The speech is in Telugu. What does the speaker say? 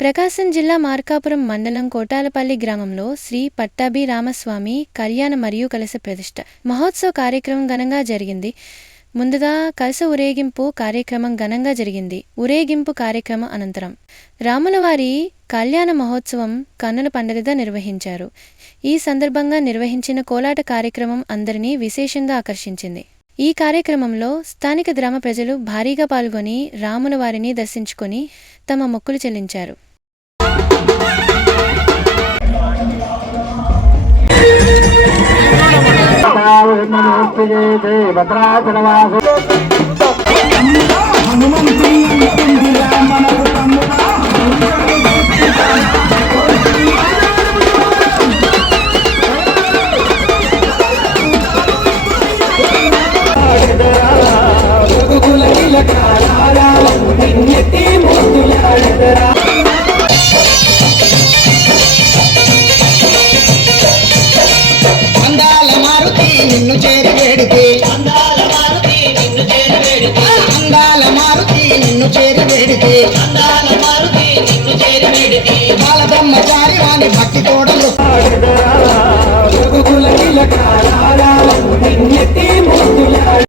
ప్రకాశం జిల్లా మార్కాపురం మండలం కోటాలపల్లి గ్రామంలో శ్రీ పట్టాభి రామస్వామి కళ్యాణ మరియు కలశ ప్రతిష్ఠ మహోత్సవ కార్యక్రమం ఘనంగా జరిగింది. ముందుగా కలశ ఊరేగింపు కార్యక్రమం ఘనంగా జరిగింది. ఊరేగింపు కార్యక్రమం అనంతరం రాములవారి కళ్యాణ మహోత్సవం కన్నుల పండుగగా నిర్వహించారు. ఈ సందర్భంగా నిర్వహించిన కోలాట కార్యక్రమం అందరినీ విశేషంగా ఆకర్షించింది. ఈ కార్యక్రమంలో స్థానిక గ్రామ ప్రజలు భారీగా పాల్గొని రాములవారిని దర్శించుకొని తమ మొక్కులు చెల్లించారు. నిన్ను చేరి వేడితే అందాల మారుతి నిన్ను చేరి వేడితే అందాల మారుతి నిన్ను చేరి వేడితే అందాల మారుతి నిన్ను చేరి వేడితే బాల బ్రహ్మచారి వాని భక్తి తోడలు నిన్నెత్తి